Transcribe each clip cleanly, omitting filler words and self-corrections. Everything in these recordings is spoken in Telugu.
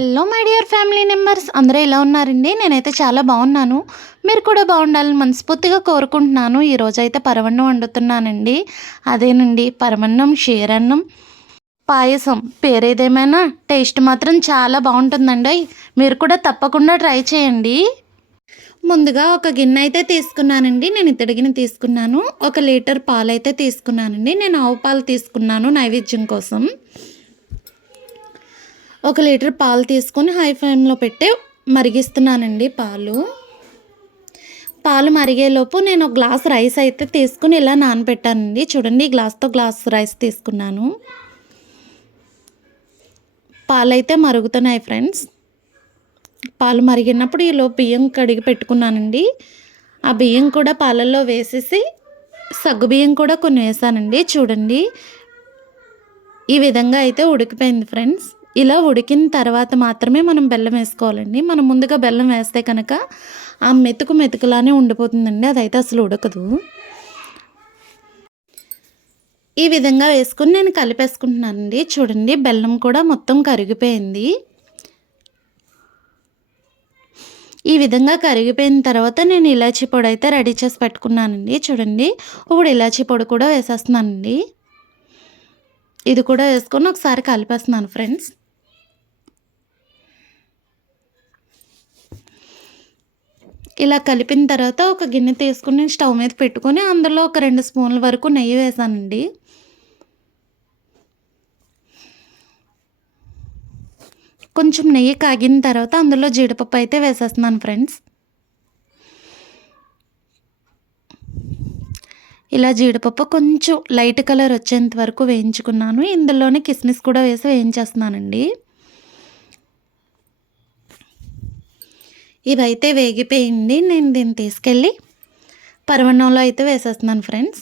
Hello my dear family members, అందరూ ఎలా ఉన్నారండి? నేనైతే చాలా బాగున్నాను. మీరు కూడా బాగుండాలని మనస్ఫూర్తిగా కోరుకుంటున్నాను. ఈరోజైతే పరవన్నం వండుతున్నానండి. అదేనండి పరమన్నం, క్షీరన్నం, పాయసం. పేరేదేమైనా టేస్ట్ మాత్రం చాలా బాగుంటుందండి. మీరు కూడా తప్పకుండా ట్రై చేయండి. ముందుగా ఒక గిన్నె అయితే తీసుకున్నానండి. నేను ఇత్తడి గిన్నె తీసుకున్నాను. 1 లీటర్ పాలు అయితే తీసుకున్నానండి. నేను ఆవు పాలు తీసుకున్నాను నైవేద్యం కోసం. 1 లీటర్ పాలు తీసుకొని హై ఫ్లేమ్లో పెట్టి మరిగిస్తున్నానండి. పాలు మరిగేలోపు నేను ఒక గ్లాస్ రైస్ అయితే తీసుకుని ఇలా నానబెట్టానండి. చూడండి, ఈ గ్లాస్ రైస్ తీసుకున్నాను. పాలు అయితే మరుగుతున్నాయి ఫ్రెండ్స్. పాలు మరిగినప్పుడు ఈలోపు బియ్యం కడిగి పెట్టుకున్నానండి. ఆ బియ్యం కూడా పాలల్లో వేసేసి సగ్గుబియ్యం కూడా కొన్ని వేసానండి. చూడండి, ఈ విధంగా అయితే ఉడికిపోయింది ఫ్రెండ్స్. ఇలా ఉడికిన తర్వాత మాత్రమే మనం బెల్లం వేసుకోవాలండి. మనం ముందుగా బెల్లం వేస్తే కనుక ఆ మెతుకులానే ఉండిపోతుందండి. అదైతే అసలు ఉడకదు. ఈ విధంగా వేసుకుని నేను కలిపేసుకుంటున్నానండి. చూడండి, బెల్లం కూడా మొత్తం కరిగిపోయింది. ఈ విధంగా కరిగిపోయిన తర్వాత నేను ఇలాచీ పొడి అయితే రెడీ చేసి పెట్టుకున్నానండి. చూడండి, ఇప్పుడు ఇలాచీ పొడి కూడా వేసేస్తున్నానండి. ఇది కూడా వేసుకొని ఒకసారి కలిపేస్తున్నాను ఫ్రెండ్స్. ఇలా కలిపిన తర్వాత ఒక గిన్నె తీసుకుని స్టవ్ మీద పెట్టుకొని అందులో ఒక 2 స్పూన్ల వరకు నెయ్యి వేసానండి. కొంచెం నెయ్యి కాగిన తర్వాత అందులో జీడిపప్పు అయితే వేసేస్తున్నాను ఫ్రెండ్స్. ఇలా జీడిపప్పు కొంచెం లైట్ కలర్ వచ్చేంత వరకు వేయించుకున్నాను. ఇందులోనే కిస్మిస్ కూడా వేసి వేయించేస్తున్నానండి. ఇవైతే వేగిపోయింది. నేను దీన్ని తీసుకెళ్ళి పరవన్నంలో అయితే వేసేస్తున్నాను ఫ్రెండ్స్.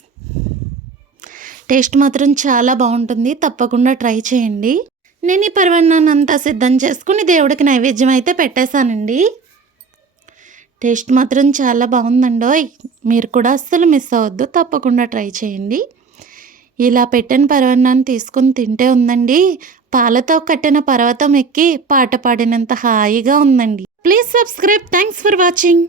టేస్ట్ మాత్రం చాలా బాగుంటుంది. తప్పకుండా ట్రై చేయండి. నేను ఈ పరవన్నాన్ని అంతా సిద్ధం చేసుకుని దేవుడికి నైవేద్యం అయితే పెట్టేశానండి. టేస్ట్ మాత్రం చాలా బాగుందండోయ్. మీరు కూడా అస్సలు మిస్ అవ్వద్దు. తప్పకుండా ట్రై చేయండి. ఇలా పెట్టిన పరవన్నాన్ని తీసుకుని తింటే ఉందండి, పాలతో కట్టిన పర్వతం ఎక్కి పాట పాడినంత హాయిగా ఉందండి. Please subscribe. Thanks for watching.